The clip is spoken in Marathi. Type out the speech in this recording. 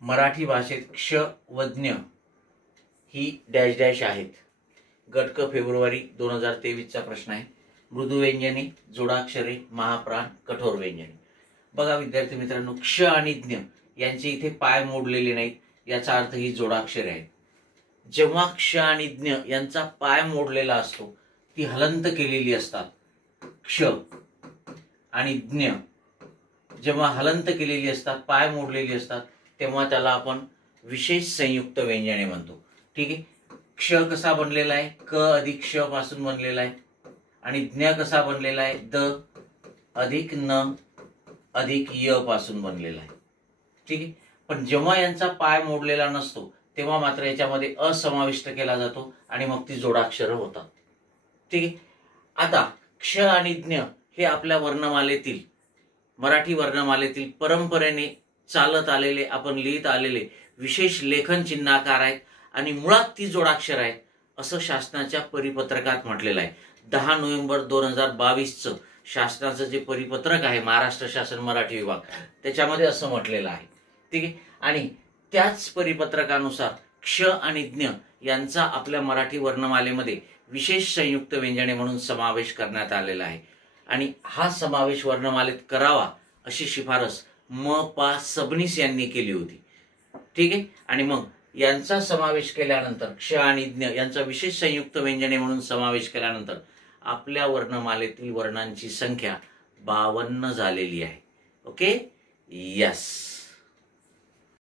मराठी भाषेत क्ष व ज्ञ ही डॅश डॅश आहेत. गट क फेब्रुवारी 2023 चा प्रश्न आहे. मृदू व्यंजने, जोडाक्षरे, महाप्राण, कठोर व्यंजने. बघा विद्यार्थी मित्रांनो, क्ष आणि ज्ञ यांचे इथे पाय मोडलेले नाहीत, याचा अर्थ ही जोडाक्षरे आहेत. जेव्हा क्ष आणि ज्ञ यांचा पाय मोडलेला असतो ती हलंत केलेली असतात. क्ष आणि ज्ञ जेव्हा हलंत केलेली असतात, पाय मोडलेली असतात, तेव्हा त्याला आपण विशेष संयुक्त व्यंजने म्हणतो. ठीक आहे. क्ष कसा बनलेला आहे? क अधिक श पासून बनलेला आहे. आणि ज्ञ कसा बनलेला आहे? द अधिक न अधिक य पासून बनलेला आहे. ठीक आहे. पण जेव्हा यांचा पाय मोडलेला नसतो तेव्हा मात्र याच्यामध्ये असमाविष्ट केला जातो आणि मग ती जोडाक्षर होतात. ठीक आहे. आता क्ष आणि ज्ञ हे आपल्या वर्णमालेतील, मराठी वर्णमालेतील परंपरेने चालत आलेले, आपण लिहित आलेले विशेष लेखन चिन्हाकार आहेत आणि मुळात ती जोडाक्षर आहेत असं शासनाच्या परिपत्रकात म्हटलेलं आहे. 10 नोव्हेंबर 2022 शासनाचं जे परिपत्रक आहे, महाराष्ट्र शासन मराठी विभाग, त्याच्यामध्ये असं म्हटलेलं आहे. ठीक आहे. आणि त्याच परिपत्रकानुसार क्ष आणि ज्ञ यांचा आपल्या मराठी वर्णमालेमध्ये विशेष संयुक्त व्यंजने म्हणून समावेश करण्यात आलेला आहे. आणि हा समावेश वर्णमालेत करावा अशी शिफारस म पा सबनीस यांनी केली होती. ठीक आहे. आणि मग यांचा समावेश केल्यानंतर, क्ष आणि ज्ञ यांचा विशेष संयुक्त व्यंजने म्हणून समावेश केल्यानंतर आपल्या वर्णमालेतील वर्णांची संख्या 52 झालेली आहे. ओके. यस.